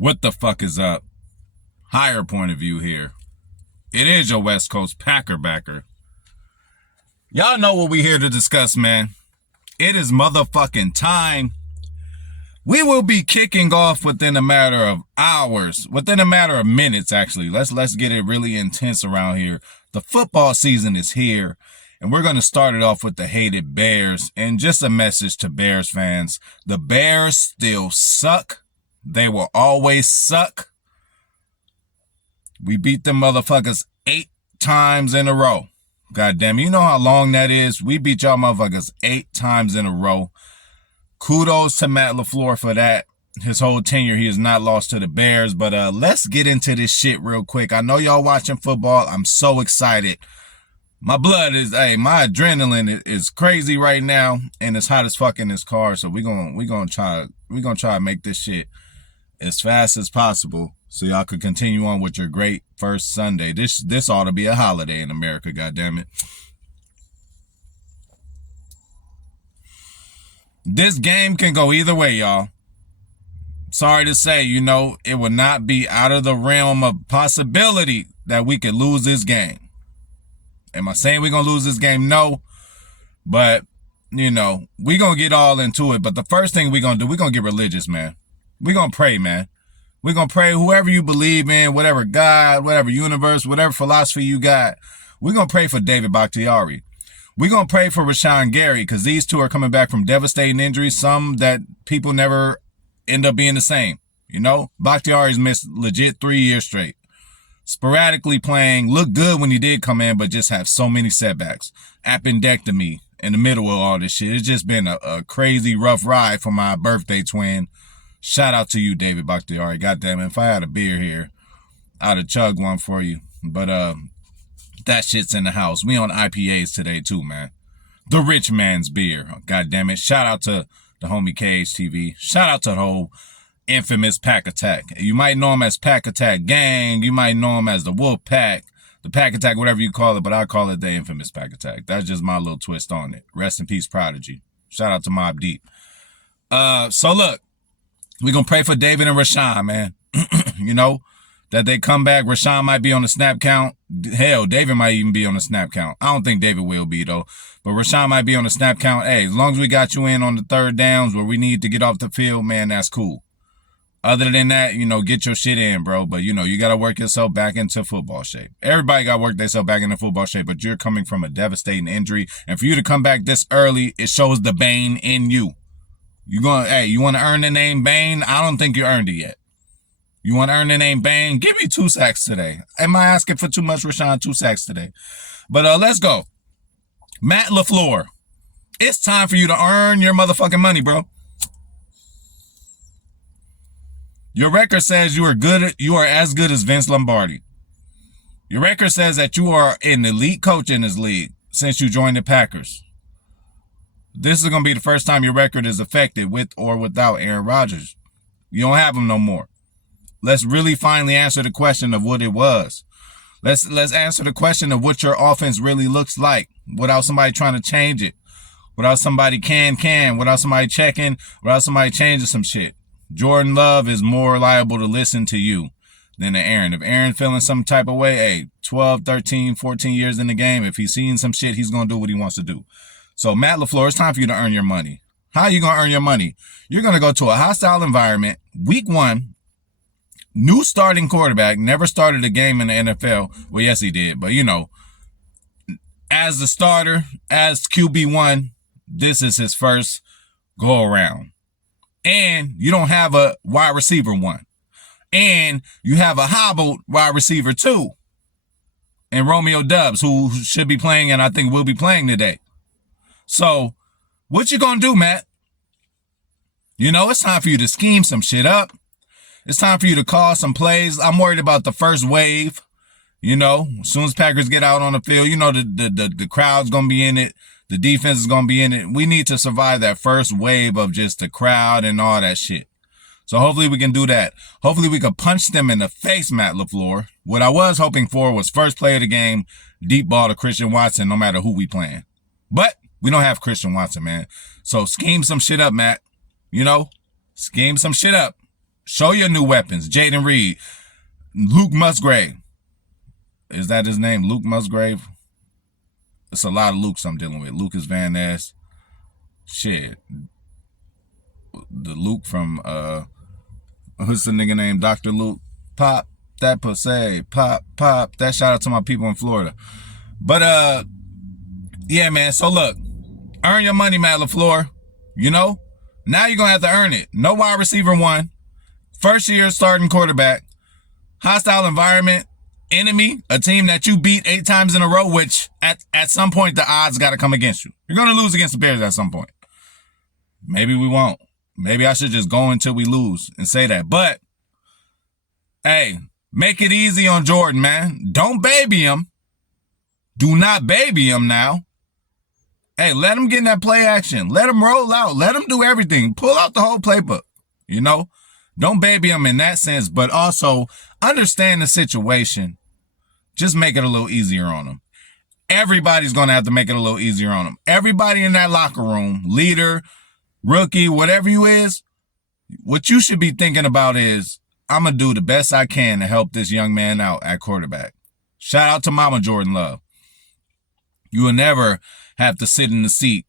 What the fuck is up? Higher point of view here. It is your West Coast Packer backer. Y'all know what we here to discuss, man. It is motherfucking time. We will be kicking off within a matter of hours, within a matter of minutes, actually. Let's get it really intense around here. The football season is here, and we're going to start it off with the hated Bears. And just a message to Bears fans. The Bears still suck. They will always suck. We beat them motherfuckers 8 times in a row. God damn it. You know how long that is? We beat y'all motherfuckers 8 times in a row. Kudos to Matt LaFleur for that. His whole tenure, he has not lost to the Bears. But let's get into this shit real quick. I know y'all watching football. I'm so excited. My blood is, my adrenaline is crazy right now, and it's hot as fuck in this car. So we're gonna try to make this shit as fast as possible, so y'all could continue on with your great first Sunday. This ought to be a holiday in America, goddammit. This game can go either way, y'all. Sorry to say, it will not be out of the realm of possibility that we could lose this game. Am I saying we're going to lose this game? No. But, we're going to get all into it. But the first thing we're going to do, we're going to get religious, man. We're going to pray, man. We're going to pray whoever you believe in, whatever God, whatever universe, whatever philosophy you got. We're going to pray for David Bakhtiari. We're going to pray for Rashan Gary, because these two are coming back from devastating injuries, some that people never end up being the same. Bakhtiari's missed legit 3 years straight. Sporadically playing, looked good when he did come in, but just have so many setbacks. Appendectomy in the middle of all this shit. It's just been a crazy rough ride for my birthday twin. Shout out to you, David Bakhtiari. Goddamn it, if I had a beer here, I'd have chugged one for you. But that shit's in the house. We on IPAs today too, man. The rich man's beer. Goddamn it. Shout out to the homie KHTV. Shout out to the whole infamous Pack Attack. You might know him as Pack Attack Gang. You might know him as the Wolf Pack, the Pack Attack, whatever you call it, but I call it the infamous Pack Attack. That's just my little twist on it. Rest in peace, Prodigy. Shout out to Mobb Deep. So look, we're going to pray for David and Rashan, man. That they come back. Rashan might be on the snap count. Hell, David might even be on the snap count. I don't think David will be, though. But Rashan might be on the snap count. Hey, as long as we got you in on the third downs where we need to get off the field, man, that's cool. Other than that, get your shit in, bro. But, you got to work yourself back into football shape. Everybody got to work themselves back into football shape, but you're coming from a devastating injury. And for you to come back this early, it shows the Bane in you. You want to earn the name Bane? I don't think you earned it yet. You want to earn the name Bane? Give me 2 sacks today. Am I asking for too much, Rashan? 2 sacks today. But let's go. Matt LaFleur. It's time for you to earn your motherfucking money, bro. Your record says you are good. You are as good as Vince Lombardi. Your record says that you are an elite coach in this league since you joined the Packers. This is going to be the first time your record is affected with or without Aaron Rodgers. You don't have him no more. Let's really finally answer the question of what it was. Let's answer the question of what your offense really looks like without somebody trying to change it, without somebody without somebody checking, without somebody changing some shit. Jordan Love is more liable to listen to you than to Aaron. If Aaron feeling some type of way, 12, 13, 14 years in the game, if he's seeing some shit, he's going to do what he wants to do. So, Matt LaFleur, it's time for you to earn your money. How are you going to earn your money? You're going to go to a hostile environment, week 1, new starting quarterback, never started a game in the NFL. Well, yes, he did. But, as the starter, as QB1, this is his first go-around. And you don't have a wide receiver 1. And you have a hobbled wide receiver 2. And Romeo Doubs, who should be playing and I think will be playing today. So, what you gonna do, Matt? It's time for you to scheme some shit up. It's time for you to call some plays. I'm worried about the first wave. As soon as Packers get out on the field, the crowd's gonna be in it. The defense is going to be in it. We need to survive that first wave of just the crowd and all that shit. So hopefully we can do that. Hopefully we can punch them in the face, Matt LaFleur. What I was hoping for was first play of the game, deep ball to Christian Watson, no matter who we playing. But we don't have Christian Watson, man. So scheme some shit up, Matt. Scheme some shit up. Show your new weapons. Jaden Reed, Luke Musgrave. Is that his name? Luke Musgrave? It's a lot of Lukes I'm dealing with. Lucas Van Ness. Shit. The Luke from, who's the nigga named Dr. Luke? Pop that pussy. Pop. That shout out to my people in Florida. But, yeah, man. So look, earn your money, Matt LaFleur. You know? Now you're going to have to earn it. No wide receiver one. First year starting quarterback. Hostile environment. Enemy, a team that you beat 8 times in a row, which at some point the odds got to come against you. You're going to lose against the Bears at some point. Maybe we won't. Maybe I should just go until we lose and say that. But, hey, make it easy on Jordan, man. Don't baby him. Do not baby him now. Hey, let him get in that play action. Let him roll out. Let him do everything. Pull out the whole playbook, you know? Don't baby him in that sense, but also understand the situation. Just make it a little easier on him. Everybody's going to have to make it a little easier on him. Everybody in that locker room, leader, rookie, whatever you is, what you should be thinking about is, I'm going to do the best I can to help this young man out at quarterback. Shout out to Mama Jordan Love. You will never have to sit in the seat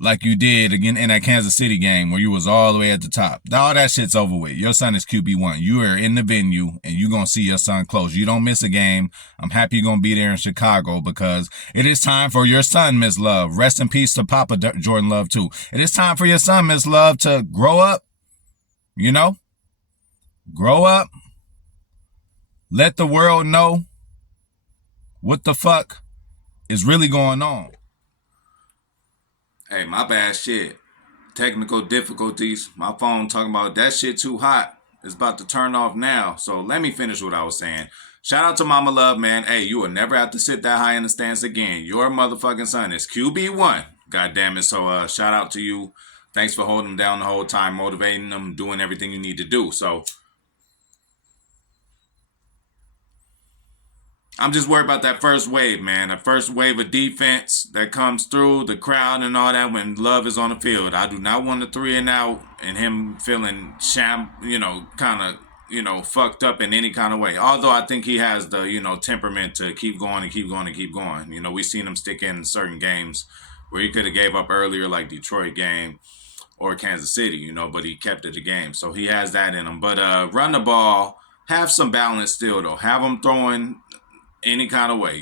like you did again in that Kansas City game where you was all the way at the top. All that shit's over with. Your son is QB1. You are in the venue and you're going to see your son close. You don't miss a game. I'm happy you're going to be there in Chicago because it is time for your son, Miss Love. Rest in peace to Papa Jordan Love too. It is time for your son, Miss Love, to grow up. You know? Grow up. Let the world know what the fuck is really going on. Hey, my bad shit. Technical difficulties. My phone talking about that shit too hot. It's about to turn off now. So let me finish what I was saying. Shout out to Mama Love, man. Hey, you will never have to sit that high in the stands again. Your motherfucking son is QB1. God damn it. So shout out to you. Thanks for holding him down the whole time, motivating him, doing everything you need to do. So I'm just worried about that first wave, man. The first wave of defense that comes through, the crowd and all that when Love is on the field. I do not want the 3 and out and him feeling kind of, fucked up in any kind of way. Although I think he has the, temperament to keep going and keep going and keep going. You know, we've seen him stick in certain games where he could have gave up earlier, like Detroit game or Kansas City, but he kept it a game. So he has that in him. But run the ball, have some balance still, though. Have him throwing any kind of way,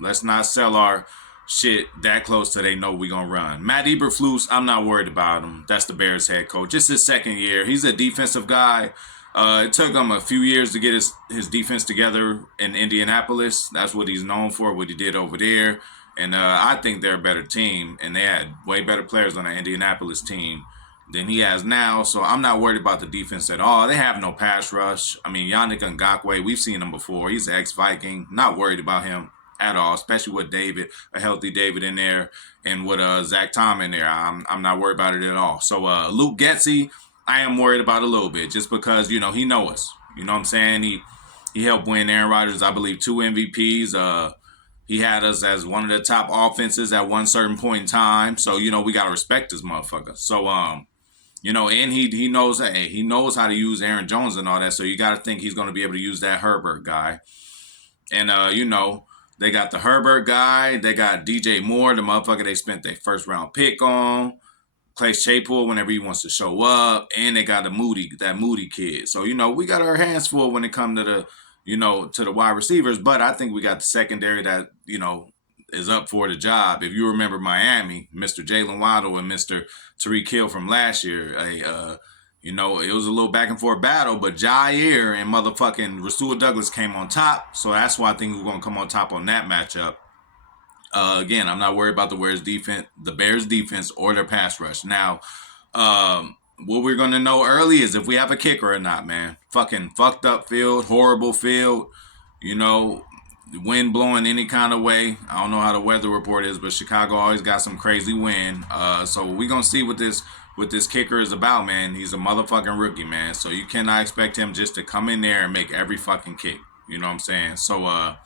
Let's not sell our shit that close till they know we gonna run. Matt Eberflus, I'm not worried about him. That's the Bears head coach. It's his second year. He's a defensive guy. It took him a few years to get his defense together in Indianapolis. That's what he's known for, what he did over there. And I think they're a better team, and they had way better players on the Indianapolis team than he has now, so I'm not worried about the defense at all. They have no pass rush. I mean, Yannick Ngakoue, we've seen him before. He's an ex-Viking. Not worried about him at all, especially with David, a healthy David in there, and with Zach Tom in there. I'm not worried about it at all. So Luke Getsy, I am worried about a little bit just because, he knows us. You know what I'm saying? He helped win Aaron Rodgers, I believe, 2 MVPs. He had us as one of the top offenses at one certain point in time. So, we got to respect this motherfucker. So, and he knows that he knows how to use Aaron Jones and all that. So you got to think he's going to be able to use that Herbert guy. And, they got the Herbert guy. They got DJ Moore, the motherfucker they spent their first round pick on. Clay Chapel whenever he wants to show up. And they got that Moody kid. So, we got our hands full when it comes to the wide receivers. But I think we got the secondary that, is up for the job. If you remember Miami, Mr. Jalen Waddle and Mr. Tyreek Hill from last year, it was a little back and forth battle, but Jair and motherfucking Rasul Douglas came on top. So that's why I think we're going to come on top on that matchup. Again, I'm not worried about the Bears defense or their pass rush. Now, what we're going to know early is if we have a kicker or not, man. Fucking fucked up field, horrible field, wind blowing any kind of way. I don't know how the weather report is, but Chicago always got some crazy wind. So we're going to see what this kicker is about, man. He's a motherfucking rookie, man. So you cannot expect him just to come in there and make every fucking kick. You know what I'm saying? So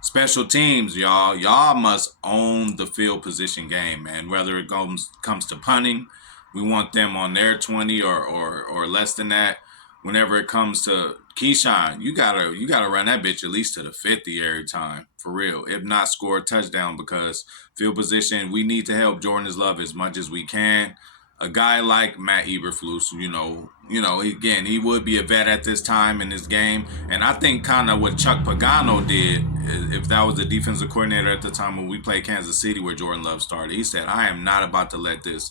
special teams, y'all. Y'all must own the field position game, man. Whether it comes to punting, we want them on their 20 or less than that. whenever it comes to Keyshawn, you gotta run that bitch at least to the 50 every time, for real. If not, score a touchdown, because field position, we need to help Jordan's Love as much as we can. A guy like Matt Eberflus, again, he would be a vet at this time in this game. And I think kind of what Chuck Pagano did, if that was the defensive coordinator at the time when we played Kansas City where Jordan Love started, he said, I am not about to let this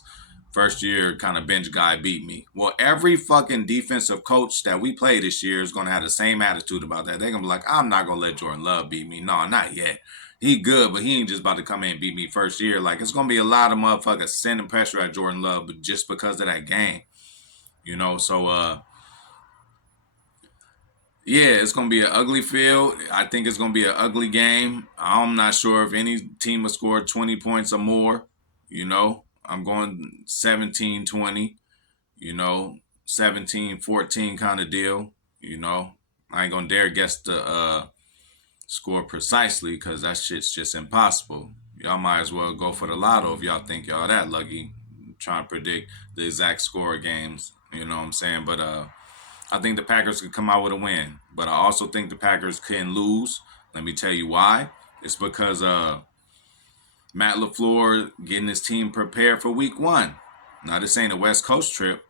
first year kind of bench guy beat me. Well, every fucking defensive coach that we play this year is going to have the same attitude about that. They're going to be like, I'm not going to let Jordan Love beat me. No, not yet. He good, but he ain't just about to come in and beat me first year. Like, it's going to be a lot of motherfuckers sending pressure at Jordan Love, but just because of that game. So, yeah, it's going to be an ugly field. I think it's going to be an ugly game. I'm not sure if any team will score 20 points or more. I'm going 17-20, 17-14 kind of deal. I ain't going to dare guess the score precisely because that shit's just impossible. Y'all might as well go for the lotto if y'all think y'all that lucky trying to predict the exact score of games. You know what I'm saying? But I think the Packers could come out with a win. But I also think the Packers can lose. Let me tell you why. It's because Matt LaFleur getting his team prepared for week 1. Now, this ain't a West Coast trip,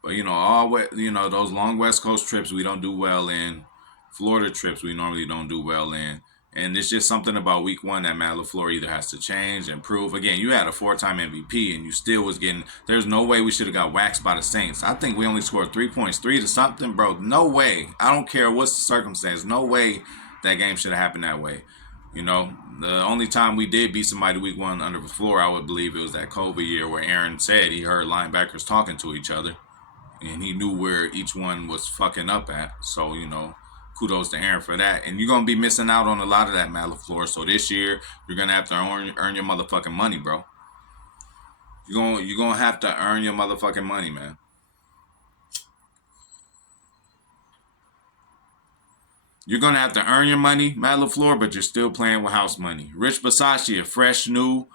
but, those long West Coast trips we don't do well in. Florida trips we normally don't do well in. And it's just something about week 1 that Matt LaFleur either has to change, improve. Again, you had a 4-time MVP and you still was getting, there's no way we should have got waxed by the Saints. I think we only scored 3 points, 3 to something, bro. No way. I don't care what's the circumstance. No way that game should have happened that way. The only time we did beat somebody week 1 under the floor, I would believe it was that COVID year where Aaron said he heard linebackers talking to each other and he knew where each one was fucking up at. So, kudos to Aaron for that. And you're going to be missing out on a lot of that, Matt LaFleur. So this year, you're going to have to earn your motherfucking money, bro. You're going to have to earn your motherfucking money, man. You're going to have to earn your money, Matt LaFleur, but you're still playing with house money. Rich Bisaccia, a fresh new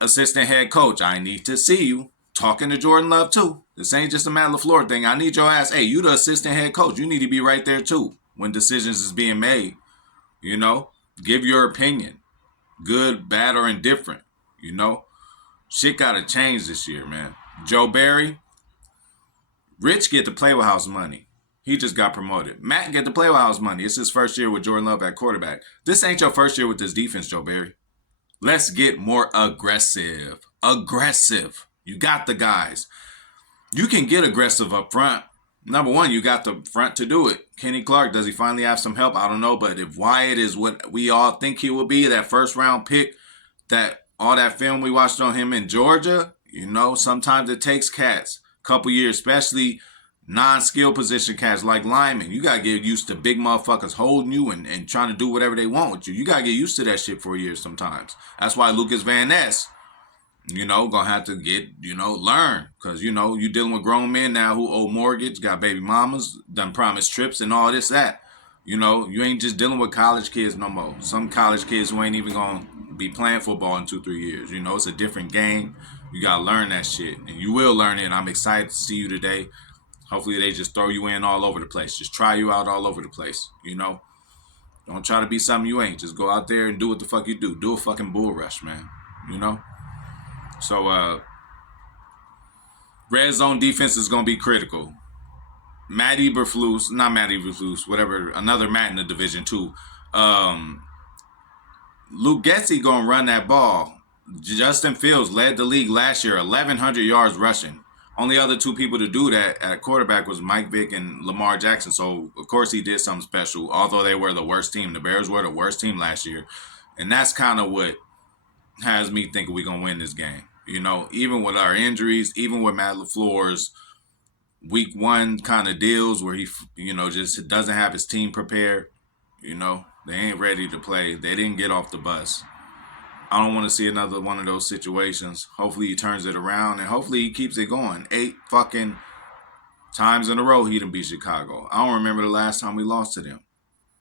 assistant head coach. I need to see you talking to Jordan Love, too. This ain't just a Matt LaFleur thing. I need your ass. Hey, you the assistant head coach. You need to be right there, too, when decisions is being made. Give your opinion. Good, bad, or indifferent. Shit got to change this year, man. Joe Barry, Rich get to play with house money. He just got promoted. Matt get to play with house money. It's his first year with Jordan Love at quarterback. This ain't your first year with this defense, Joe Barry. Let's get more aggressive. Aggressive. You got the guys. You can get aggressive up front. Number one, you got the front to do it. Kenny Clark, does he finally have some help? I don't know. But if Wyatt is what we all think he will be, that first round pick, that all that film we watched on him in Georgia, sometimes it takes cats. Couple years, especially non-skill position cats like linemen. You got to get used to big motherfuckers holding you and trying to do whatever they want with you. You got to get used to that shit for a year sometimes. That's why Lucas Van Ness, gonna have to get, learn. Because, you dealing with grown men now who owe mortgage, got baby mamas, done promised trips and all this, that. You ain't just dealing with college kids no more. Some college kids who ain't even gonna be playing football in 2-3 years. It's a different game. You got to learn that shit. And you will learn it. And I'm excited to see you today. Hopefully they just throw you in all over the place. Just try you out all over the place, Don't try to be something you ain't. Just go out there and do what the fuck you do. Do a fucking bull rush, man. So, red zone defense is going to be critical. Matt Eberflus, not Matt Eberflus, whatever, another Matt in the division too. Luke Getsy going to run that ball. Justin Fields led the league last year, 1,100 yards rushing. Only other 2 people to do that at quarterback was Mike Vick and Lamar Jackson. So, of course, he did something special, although they were the worst team. The Bears were the worst team last year. And that's kind of what has me thinking we're going to win this game. Even with our injuries, even with Matt LaFleur's week 1 kind of deals where he, just doesn't have his team prepared, they ain't ready to play. They didn't get off the bus. I don't want to see another one of those situations. Hopefully he turns it around and hopefully he keeps it going. 8 fucking times in a row he done beat Chicago. I don't remember the last time we lost to them.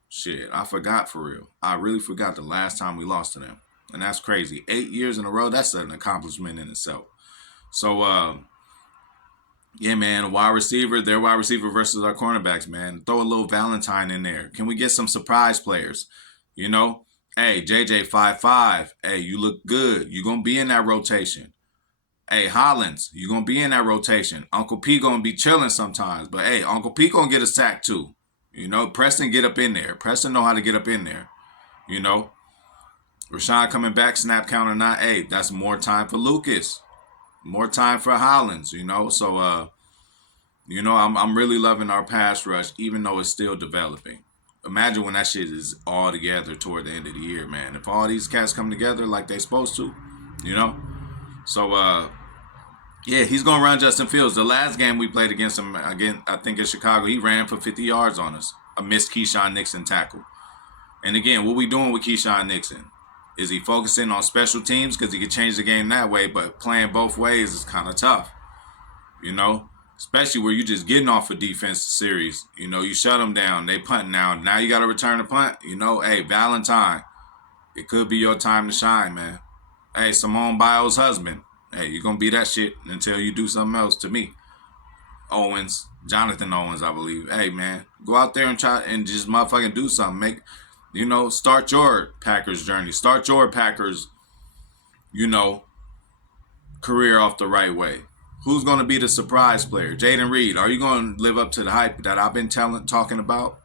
Shit, I forgot for real. I really forgot the last time we lost to them. And that's crazy. 8 years in a row, that's an accomplishment in itself. So, Yeah, man, wide receiver, their wide receiver versus our cornerbacks, man. Throw a little Valentine in there. Can we get some surprise players? You know, hey, JJ 5'5". Hey, you look good. You gonna be in that rotation. Hey, Hollins, you gonna be in that rotation. Uncle P gonna be chilling sometimes, but hey, Uncle P gonna get a sack too. You know, Preston get up in there. Preston know how to get up in there. You know, Rashawn coming back, snap counter not. Hey, that's more time for Lucas, more time for Hollins. I'm really loving our pass rush, even though it's still developing. Imagine when that shit is all together toward the end of the year, man. If all these cats come together like they supposed to, you know. So yeah, he's gonna run Justin Fields. The last game we played against him, again, I think in Chicago, he ran for 50 yards on us. A missed Keyshawn Nixon tackle. And again, what we doing with Keyshawn Nixon? Is he focusing on special teams because he could change the game that way? But playing both ways is kind of tough, you know. Especially where you just getting off a defense series. You know, you shut them down. They punt now. Now you got to return the punt. You know, hey, Valentine, it could be your time to shine, man. Hey, Simone Biles' husband. Hey, you're going to be that shit until you do something else to me. Owens, Jonathan Owens, I believe. Hey, man, go out there and try and just motherfucking do something. Start your Packers journey. Start your Packers, you know, career off the right way. Who's going to be the surprise player? Jaden Reed, are you going to live up to the hype that I've been talking about?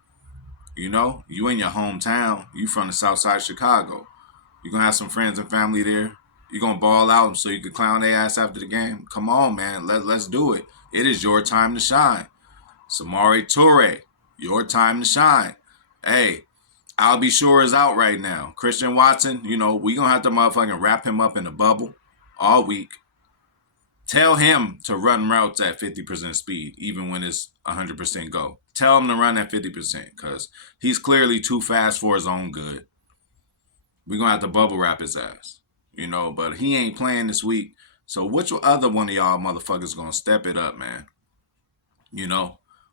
You know, you in your hometown. You from the south side of Chicago. You're going to have some friends and family there. You're going to ball out so you can clown their ass after the game. Come on, man. Let's do it. It is your time to shine. Samari Toure, your time to shine. Hey, I'll be sure is out right now. Christian Watson, we going to have to motherfucking wrap him up in a bubble all week. Tell him to run routes at 50% speed, even when it's 100% go. Tell him to run at 50% because he's clearly too fast for his own good. We're going to have to bubble wrap his ass, but he ain't playing this week. So which other one of y'all motherfuckers going to step it up, man?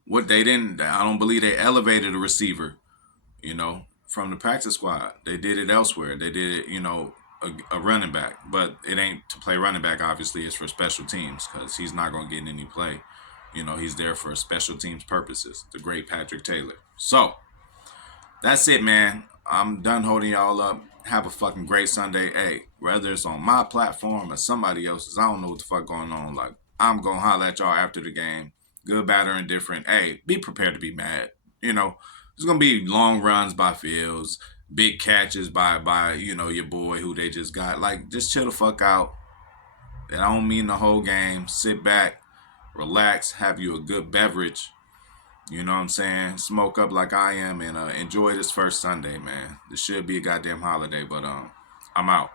What they didn't, I don't believe they elevated a receiver, from the practice squad. They did it elsewhere. They did it, a running back, but it ain't to play running back. Obviously, it's for special teams because he's not going to get any play. He's there for special teams purposes. The great Patrick Taylor. So that's it, man. I'm done holding y'all up. Have a fucking great Sunday. Hey, whether it's on my platform or somebody else's, I don't know what the fuck going on. Like, I'm gonna holler at y'all after the game. Good, bad, or indifferent. Hey, be prepared to be mad. There's gonna be long runs by Fields, big catches by your boy who they just got. Like, just chill the fuck out. And I don't mean the whole game. Sit back, relax, have you a good beverage. You know what I'm saying? Smoke up like I am and enjoy this first Sunday, man. This should be a goddamn holiday, but I'm out.